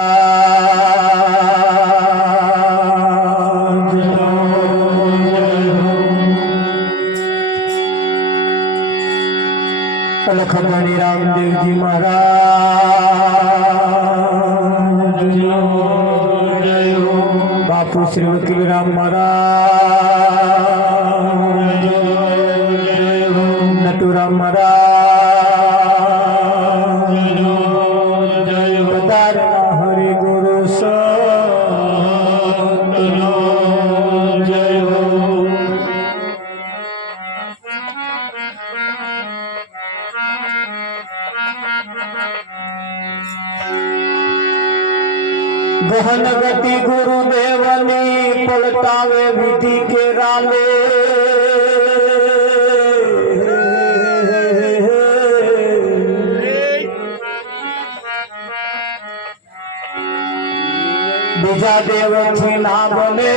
મહારાજ લખમણી રામદેવજી મહારાજ બાપુ શ્રી વકીલ રામ મહારાજ નટુરામ મહારાજ પધારેલા હરિ ગુરુ સંતનો જય હો. ગહન ગતિ ગુરુદેવની પલટાવે વિધિ કે રાલે બીજા દેવથી ના બને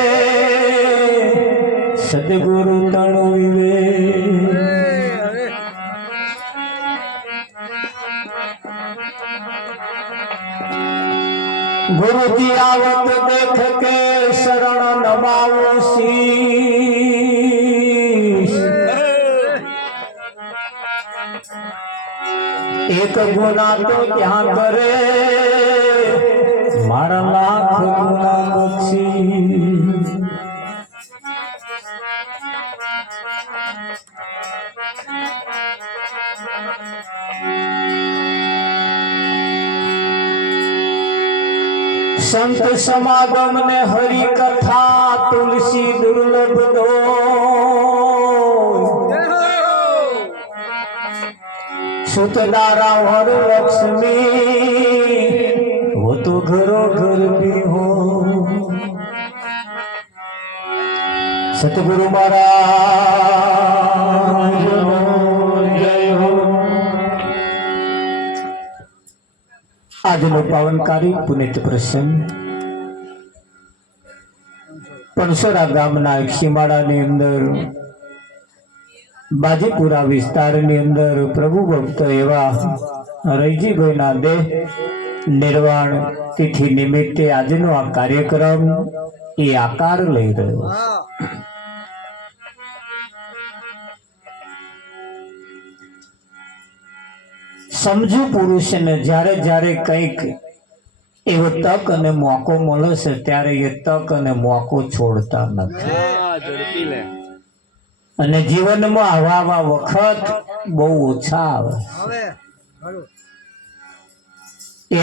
સદગુરુ તણુ વિવેક. ગુરુજી આવત દેખ કે શરણ નમાવું શીશ. એક ગુના તો ત્યાં કરે મારા લાખ ગુના બક્ષી. સંત સમાગમ ને હરિ કથા તુલસી દુર્લભ દો. સુતદારા વર લક્ષ્મી वो तो घरो घर भी हो. सतगुरु महाराज जय हो. આજનો પાવનકારી પુનિત પ્રસંગ પણસરા ગામના સીમાડાની અંદર બાજીપુરા વિસ્તારની અંદર પ્રભુ ભક્ત એવા રૈજીભાઈના દેહ નિર્વાણ તિથિ નિમિત્તે આજનો આ કાર્યક્રમ એ આકાર લઈ રહ્યો છે. સમજુ પુરુષને જ્યારે જ્યારે કંઈક એવો તક અને મોકો મળે છે ત્યારે એ તક અને મોકો છોડતા નથી. અને જીવનમાં આવા વખત બહુ ઓછા આવે.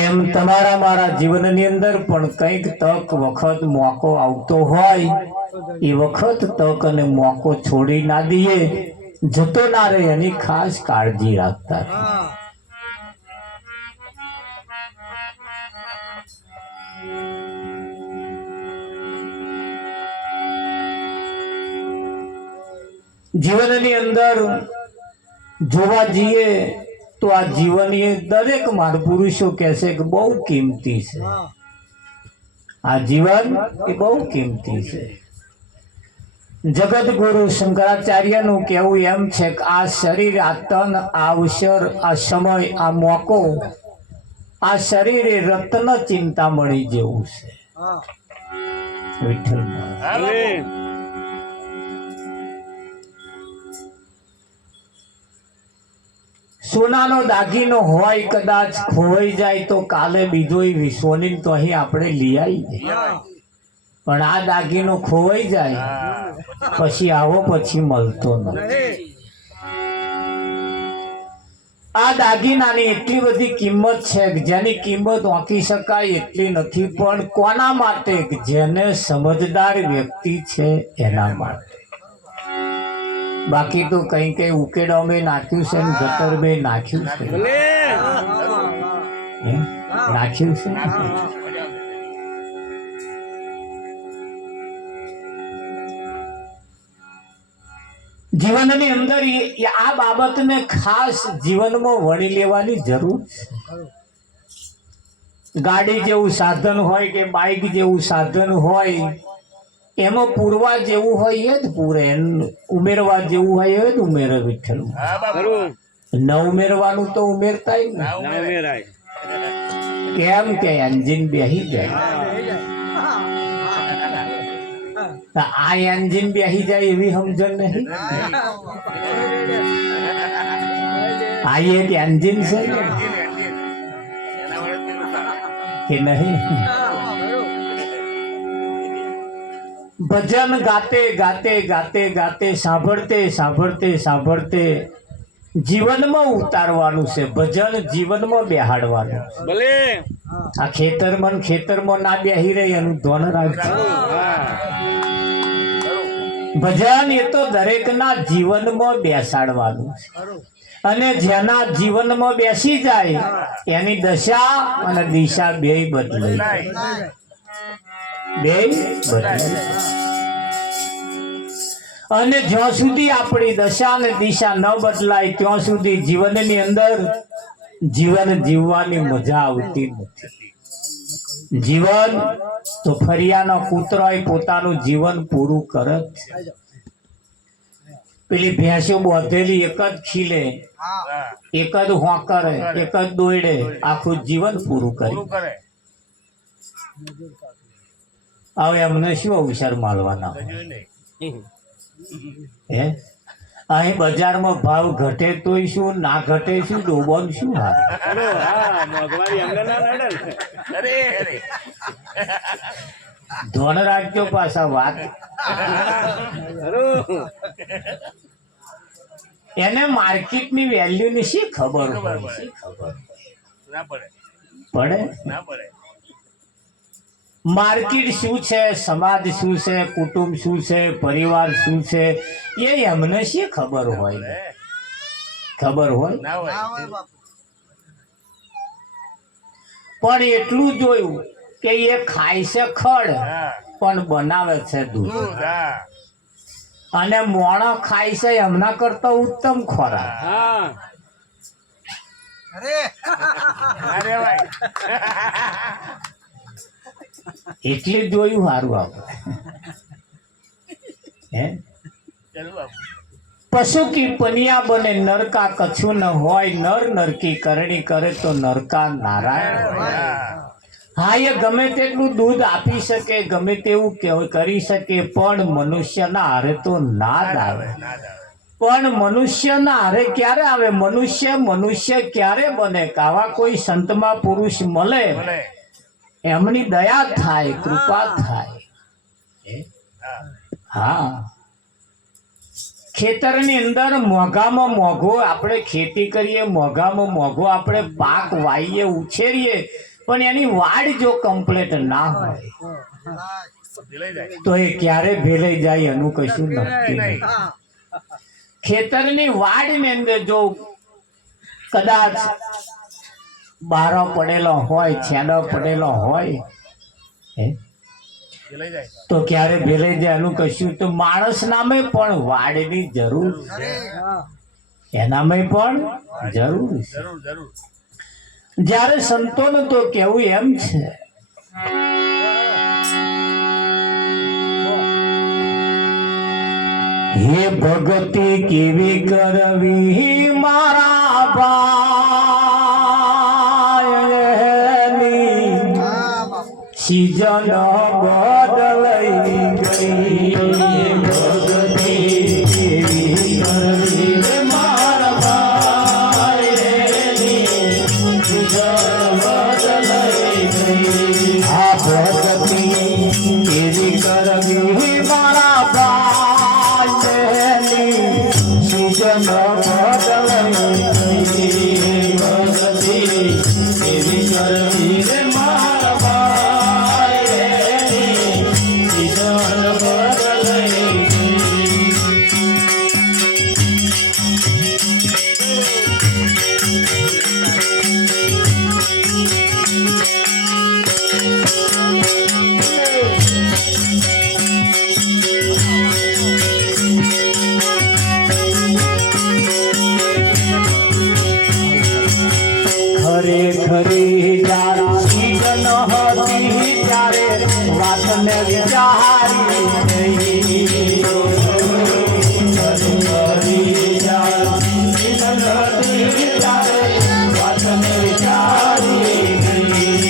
એમ તમારા મારા જીવનની અંદર પણ કંઈક તક વખત મોકો આવતો હોય એ વખત તક અને મોકો છોડી ના દઈએ, જતો ના રહે એની ખાસ કાળજી રાખતા. જીવનની અંદર જોવા જઈએ તો આ જીવન એ દરેક મહાપુરુષો કહેશે કે બહુ કિંમતી છે. આ જીવન એ બહુ કિંમતી છે. જગત ગુરુ શંકરાચાર્યનું કહેવું એમ છે કે આ શરીર, આ તન, આ અવસર, આ સમય, આ મોકો, આ શરીર એ રત્ન ચિંતામણી જેવું છે. વિઠ્ઠલ સોનાનો દાગીનો હોય, કદાચ ખોવાઈ જાય તો કાલે બીજો સોની તો અહીં આપણે લઈ આવી. પણ આ દાગીનો ખોવાઈ જાય પછી આવો પછી મળતો નથી. આ દાગીનાની એટલી બધી કિંમત છે કે જેની કિંમત ઓળખી શકાય એટલી નથી. પણ કોના માટે? જેને સમજદાર વ્યક્તિ છે એના માટે. બાકી તો કઈ કઈ ઉકેડો મેં નાખ્યું છે, ગટર મેં નાખ્યું છે, નાખ્યું છે. જીવનની અંદર આ બાબતને ખાસ જીવનમાં વણી લેવાની જરૂર છે. ગાડી જેવું સાધન હોય કે બાઇક જેવું સાધન હોય, એમાં પૂરવા જેવું હોય એ જ પૂરે, ઉમેરવા જેવું હોય એ જ ઉમેરે. વિઠ્ઠલ ન ઉમેરવાનું તો ઉમેરતા કેમ કે એન્જિન બેહી જાય. આ એન્જિન બેહી જાય એવી સમજણ નહીં. આ એક એન્જિન છે ને કે નહીં. ભજન ગાતે ગાતે ગાતે ગાતે સાંભળતે સાંભળતે સાંભળતે જીવનમાં ઉતારવાનું છે. ભજન જીવનમાં બેહાડવાનું. ભલે આ ખેતરમાં ના બેહી રહી એનું ધ્યાન રાખજો. ભજન એ તો દરેકના જીવનમાં બેસાડવાનું છે. અને જેના જીવનમાં બેસી જાય એની દશા અને દિશા બેય બદલાય. અને જ્યાં સુધી આપણી દશા અને દિશા ન બદલાય ત્યાં સુધી જીવનની અંદર જીવન જીવવાની મજા આવતી નથી. જીવન તો ફરિયાનો કૂતરાય પોતાનું જીવન પૂરું કરે જ. પેલી ભેંસો બાંધેલી એક જ ખીલે, એક જ હોંકરે, એક જ દોયડે આખું જીવન પૂરું કરે. હવે એમને શું અવસર માલવાના? હે અહીં બજારમાં ભાવ ઘટે તોય શું, ના ઘટે શું, ડોબન શું? ધોન રાખજો પાછા વાત. એને માર્કેટની વેલ્યુ ની શી ખબર પડે? માર્કેટ શું છે, સમાજ શું છે, કુટુંબ શું છે, પરિવાર શું છે, એ એમને શી ખબર હોય? ખબર હોય? પણ એટલું જોયું કે એ ખાય છે ખડ પણ બનાવે છે દૂધ. અને મોણો ખાય છે એમના કરતા ઉત્તમ ખોરાક. એટલે જોયું સારું આપણે. પશુ કી પનિયા બને નરકા કછું ન હોય. નર નરકી કરણી કરે તો નરકા નારાયણ. હા, એ ગમે તેટલું દૂધ આપી શકે, ગમે તેવું કરી શકે, પણ મનુષ્યના હારે તો ના જ આવે. પણ મનુષ્યના હારે ક્યારે આવે? મનુષ્ય ક્યારે બને? આવા કોઈ સંતમાં પુરુષ મળે, એમની દયા થાય, કૃપા થાય. હા, ખેતરની અંદર મોંઘામાં મોંઘો આપણે ખેતી કરીએ, મોંઘામાં મોંઘો આપણે પાક વાઈએ, ઉછેરીએ, પણ એની વાડ જો કમ્પ્લીટ ના હોય તો એ ક્યારે ભેલાઈ જાય એનું કશું નક્કી નહીં. ખેતરની વાડની અંદર જો કદાચ બારો પડેલો હોય, છેડો પડેલો હોય તો ક્યારે ભેલાઈ જાય એનું કશું. તો માણસ નામે પણ વાડની જરૂર છે, એનામે પણ જરૂર છે. જ્યારે સંતોનું તો કેવું એમ છે, હે ભક્તિ કેવી કરવી મારા ભાઈની, સીઝન બદલાઈ ગઈ. ભક્તિ કેવી કરવી મારા ભાઈની, સીઝન બદલાઈ ગઈ. આ ભક્તિ કેવી કરવી મારા ભાઈની, સીઝન બદલાઈ ગઈ. ભક્તિ કેવી કરવી રે મારા ભાઈની, સીઝન બદલાઈ ગઈ. ખરેખરી જારા સીઝન હતી ત્યારે વાતને વિચારી ગઈ. ખરેખરી જારા સીઝન હતી ત્યારે વાતને વિચારી ગઈ.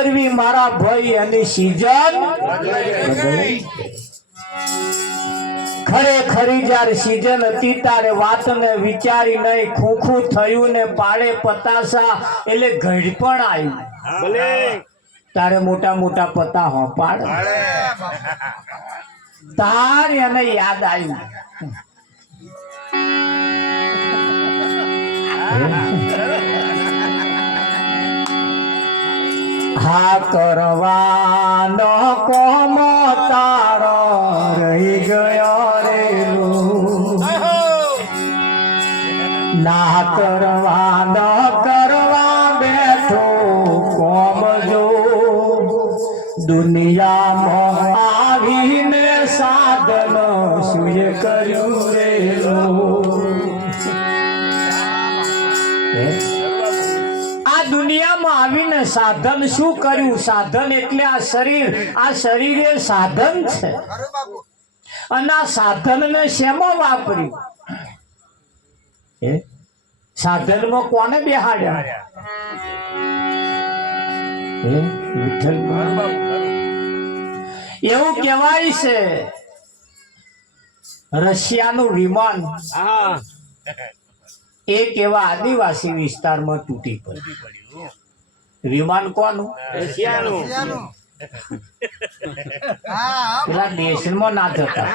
કરવી મારા ભાઈ અને સીઝન ખરેખરી જયારે સીઝન હતી તારે વાતને વિચારી નહીં ખૂખું થયું ને પાડે પતાસા એટલે ઘડી પણ આવ્યું તારે મોટા મોટા પતા હોપાડ તાર એને યાદ આવ્યું હા કરવાનો કોમ તારો રહી ગયો રે ના કરવાનો કરવા બેઠો કોમ જો દુનિયામાં આવીને સાધન સુએ કર્યું રે દુનિયામાં આવીને સાધન શું કર્યું સાધન એટલે આ શરીર એ સાધન છે અને આ સાધનને શેમાં વાપર્યું સાધનમાં કોને બેહાડ્યા એવું કહેવાય છે રશિયાનું વિમાન એક એવા આદિવાસી વિસ્તારમાં તૂટી પડ્યું વિમાન કોનું રશિયાનું પેલા દેશમાં ના જતા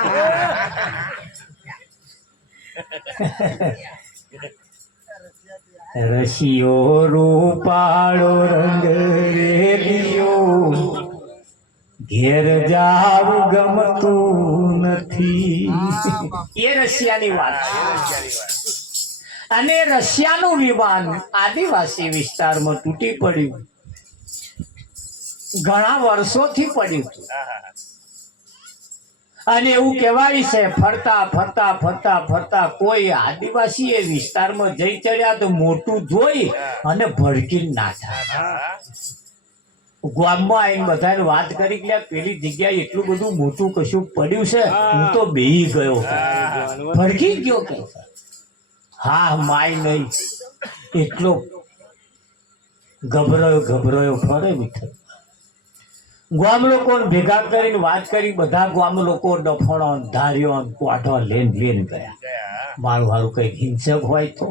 રશિયો રૂપાળો રંગ રેલિયો ઘેર જાવ ગમતું નથી એ રશિયાની વાત અને રશિયાનું વિમાન આદિવાસી વિસ્તારમાં તૂટી પડ્યું ઘણા વર્ષોથી પડ્યું અને એવું કહેવાય છે ફરતા ફરતા ફરતા ફરતા કોઈ આદિવાસી એ વિસ્તારમાં જઈ ચડ્યા તો મોટું જોઈ અને ભડકી ના થાય ગામમાં આવીને બધાને વાત કરી કે પેલી જગ્યાએ એટલું બધું મોટું કશું પડ્યું છે હું તો બેહી ગયો ભડકી ગયો કે હા માય નહીં એટલો ગભરાયો ફરે વિઠ્ઠલ ગામ લોકો ભેગા કરીને વાત કરી બધા ગામ લોકો ડફણો ધાર્યો કોઠો લઈને ગયા મારું હારું કઈ હિંસક હોય તો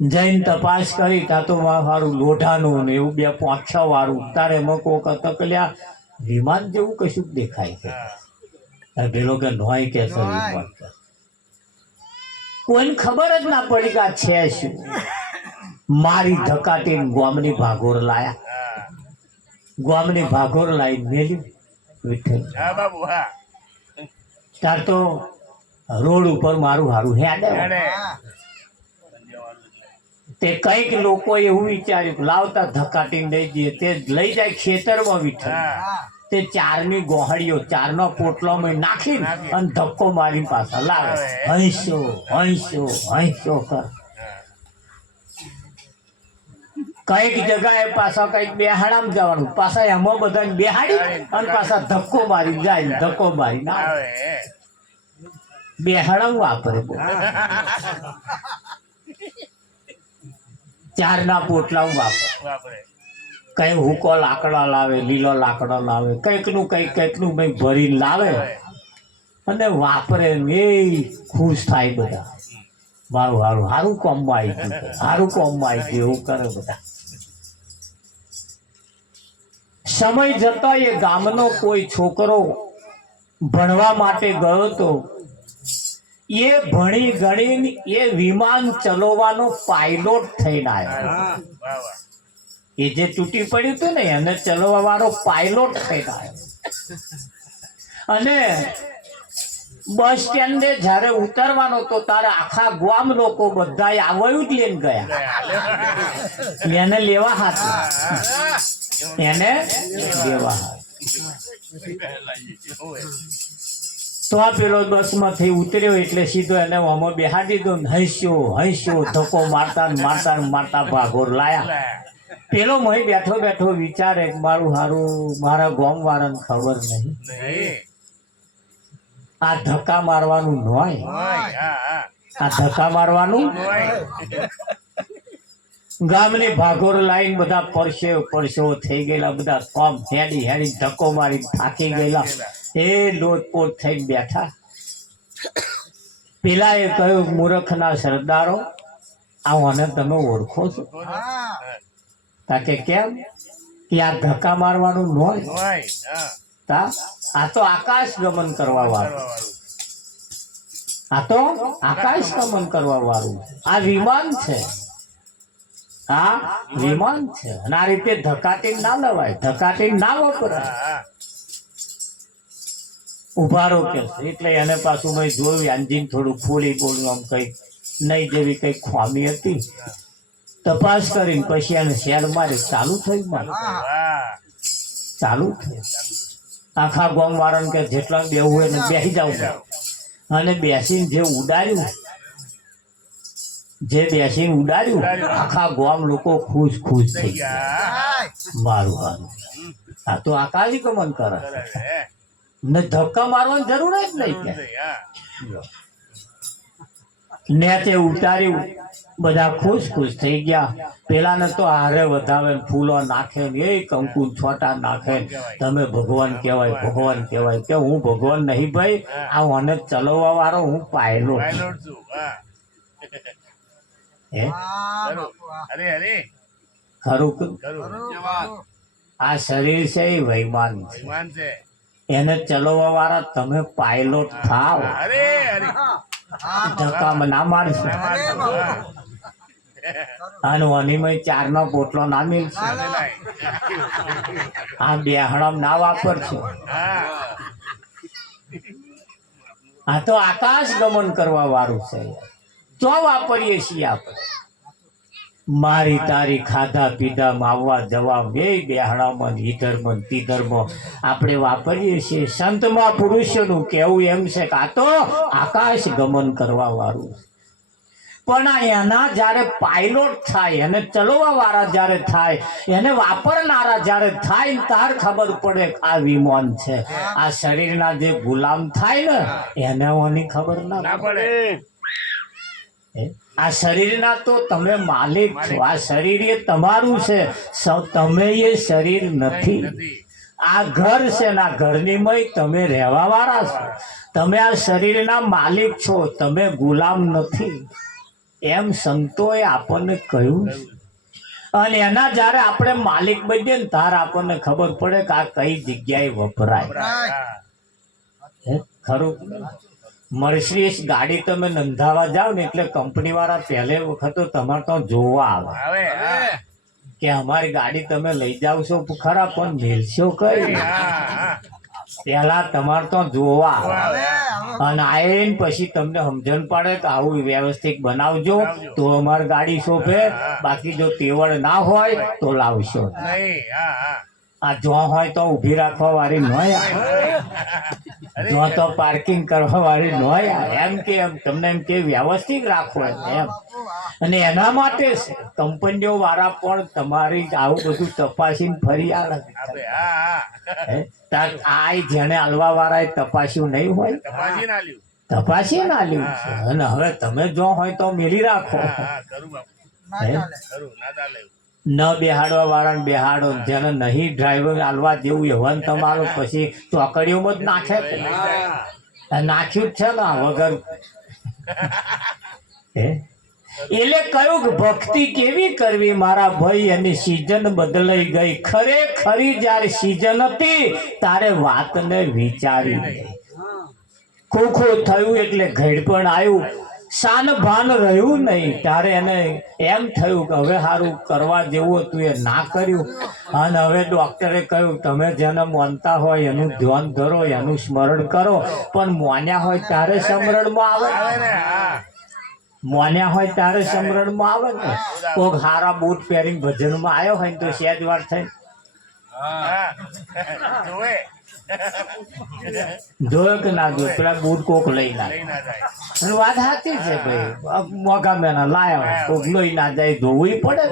જઈને તપાસ કરી તા તો મારું લોઢાનું ને એવું 2-5-6 વાળું તારે મકો કતકલ્યા વિમાન જેવું કશું દેખાય છે પેલો કે નોય કે વિમાન કોઈને ખબર જ ના પડી કે આ છે શું મારી ધકાટી ગામની ભાગોર લાયા ગામની ભાગોર લાવી મેલ્યું વિઠ્ઠલ તાર તો રોડ ઉપર મારું હારું હેડે તે કઈક લોકો એવું વિચાર્યું લાવતા ધકાટી લઈ જઈએ તે લઈ જાય ખેતરમાં વિઠ્ઠલ તે 4ની ગોહડીઓ 4નો પોટલો મેં નાખી અને ધક્કો મારી પાછા લાવે હંસો કર કઈક જગ્યાએ પાછા કઈક બેહાડામાં જવાનું પાછા એમાં બધા બેહાડી અને પાછા ધક્કો મારી જાય ધક્કો મારી ના બેહાડામાં વાપરે 4ના પોટલા વાપરે કઈ હુકો લાકડા લાવે લીલો લાકડો લાવે કઈકનું ભાઈ ભરીને લાવે અને વાપરે ને ખુશ થાય બધા મારું હારું કોમમાં આવી ગયું એવું કરે બધા સમય જતા એ ગામનો કોઈ છોકરો ભણવા માટે ગયો તો એ ભણી ગણીને એ વિમાન ચલાવવાનો પાયલોટ થઈને આવ્યો એ જે તૂટી પડ્યું હતું ને એને ચલાવવા વાળો પાયલોટ થઈને આવ્યો અને બસ સ્ટેન્ડે જયારે ઉતરવાનો તો તારે આખા ગામ લોકો બધા આવયું જ લઈને ગયા એને લેવા હાથ તો આ પેલો બસ માંથી ઉતર્યો એટલે સીધો એને આમાં બેહાડી દીધો હંસ્યો ધક્કો મારતા ભાગોર લાયા પેલો મહી બેઠો વિચારે મારું હારું મારા ગામ વાળાને ખબર નહીં આ ધક્કા મારવાનું નોય આ ધક્કા મારવાનું ગામની ભાગોર લાઈન બધા પરસો થઈ ગયેલા, બધા કોમ હેડી હેડી ધક્કો મારી થાકી ગયેલા, એ લોટપોટ થઈને બેઠા. પેલા એ કહ્યું, મૂર્ખના સરદારો, આને તમે ઓળખો છો? તાકે કેમ? કે આ ધક્કા મારવાનું ન હોય, આ તો આકાશ ગમન કરવા વાળું, આ તો આકાશ ગમન કરવા વાળું, આ વિમાન છે, આ વિમાન છે. અને આ રીતે ધકાટી ના લવાય, ધકાટી ના વપરાય. ઉભારો કે એટલે એને પાછું મેં જોયું, એન્જિન થોડું ફૂલી બોલ્યું, આમ કઈ નહીં જેવી કઈ ખામી હતી. તપાસ કરીને પછી એને શેર મારી, ચાલુ થયું, મારે ચાલુ થયું. આખા ગામ વાળાને કે જેટલા બેવું હોય ને બેસી જાવ. અને બેસીને જે ઉડાડ્યું, આખા ગામ લોકો ખુશ થઈ ગયા. મારું હારું, આ તો આકાશી ગમન કરે ને, ધક્કા મારવાની જરૂર જ નહીં. નેચે ઉતાર્યું, બધા ખુશ થઈ ગયા. પેલાને તો હારે વધાવે, ફૂલો નાખે, એ કંકુ છોટા નાખે, તમે ભગવાન કહેવાય, ભગવાન કહેવાય. કે હું ભગવાન નહીં ભાઈ, આ મને ચલાવવા વાળો હું પાયલોટ છું. આ શરીર છે એ વૈમાન છે, એને ચલાવવા વાળા તમે પાયલોટ થાવ. ધક્કામાં ના મારશો. અને અનિમય 4 નો પોટલો ના મિલશે. આ બેહણમ ના વાપરશો. આ તો આકાશ ગમન કરવા વાળું છે. જો વાપરીએ છીએ આપણે. મારી તારી ખાધા પીધા આવવા જવા બે બેહણામાં ઈ ધર્મ તી ધર્મ આપણે વાપરીએ છીએ. સંતમાં પુરુષોનું કેવું એમ છે કે આ તો આકાશ ગમન કરવા વાળું. પણ એના જયારે પાયલોટ થાય, એને ચલાવવા વાળા જયારે થાય, એને વાપરનારા જયારે થાય, તાર ખબર પડે આ વિમાન છે. આ શરીરના જે ગુલામ થાય ને એને ઓની ખબર ના પડે. આ શરીરના તો તમે માલિક છો. આ શરીર એ તમારું છે, તમે એ શરીર નથી. આ ઘર છે ને આ ઘરની મય તમે રહેવા વાળા છો. તમે આ શરીરના માલિક છો, તમે ગુલામ નથી. એમ સંતોએ આપણને કહ્યું. અને એના જયારે આપણે માલિક બનીએ ને તાર આપણને ખબર પડે કે આ કઈ જગ્યાએ વપરાય. ખરું? મર્સિડીઝ ગાડી તમે નંધાવા જાવ ને એટલે કંપની વાળા પહેલે વખત તમારે તો જોવા આવે કે અમારી ગાડી તમે લઈ જાવ છો ખરા, પણ મેલશો કઈ? પેલા તમારે તો જોવા આવે. અને આઈને પછી તમને સમજણ પડે કે આવું વ્યવસ્થિત બનાવજો તો અમારી ગાડી શોભે. બાકી જો તેવડ ના હોય તો લાવશો. આ જો હોય તો ઉભી રાખવા વાળી ન હોય, જો તો પાર્કિંગ કરવા વાળી ન હોય. એમ કે એમ તમને એમ કે વ્યવસ્થિત રાખવો એમ. અને એના માટે કંપનીઓ વાળા પણ તમારી આવું બધું તપાસીને ફરી આવે. આ જેને હાલવા વાળા તપાસ્યું નહીં હોય, તપાસી ના લ્યું છે. અને હવે તમે જો હોય તો મેલી રાખો. ન બેહાડવા વાળાને બેહાડો. જેને નહીં ડ્રાઈવર હાલવા જેવું એવા તમારું પછી ચોકડીઓમાં જ નાખે. નાખ્યું જ છે ને વગર. એટલે કહ્યું કે ભક્તિ કેવી કરવી મારા ભાઈ, એની સિઝન બદલાઈ ગઈ. ખરેખરી જયારે સિઝન હતી તારે વાતને વિચારી. ખોખો થયું એટલે ઘેડપણ આવ્યું, શાન ભાન રહ્યું નહીં. ત્યારે એને એમ થયું કે હવે સારું કરવા જેવું હતું એ ના કર્યું. અને હવે ડોક્ટરે કહ્યું તમે જેને માનતા હોય એનું ધ્યાન ધરો, એનું સ્મરણ કરો. પણ મોન્યા હોય ત્યારે સ્મરણમાં આવે, મોન્યા હોય ત્યારે સ્મરણમાં આવે ને. કોઈક હારા બૂટ પહેરીને ભજનમાં આવ્યો હોય ને તો સહેજ વાર થઈ જોયો કે ના જોયો, પેલા બૂટ કોક લઈ ના. વાત સાચી છે ભાઈ, મોઘા મેના લાયા કોક લઈ ના જાય, જોવું પડે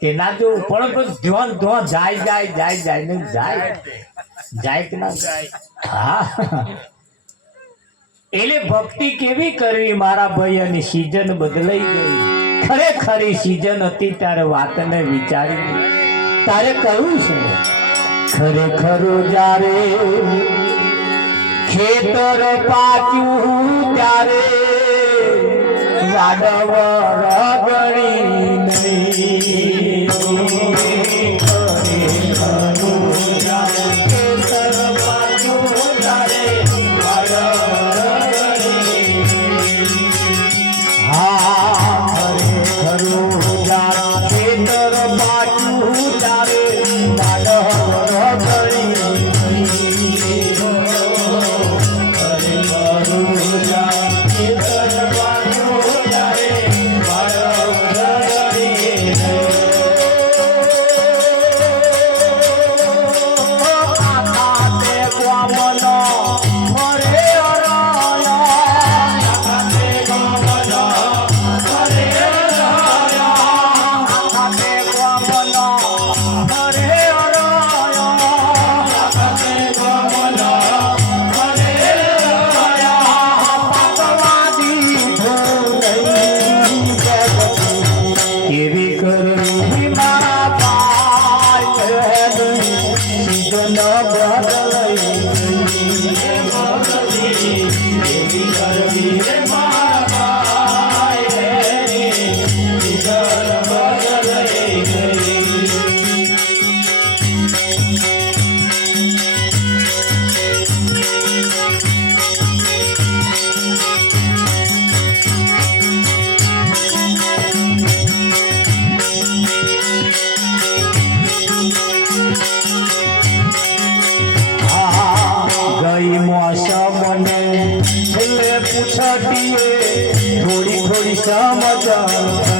કે ના જોવું પડે. ધ્યાન ધ્યાન જાય જાય જાય જાય ને જાય કે ના જાય. હા, એટલે ભક્તિ કેવી કરવી મારા ભાઈ, અને સિઝન બદલાઈ ગઈ. ખરેખરી સીઝન હતી ત્યારે વાતને વિચારી તારે કહ્યું છે ખરેખર જ્યારે ખેતર પાક્યું ત્યારે વાડવ રગડી નહીં પૂછતીએ થોડી થોડી સમજ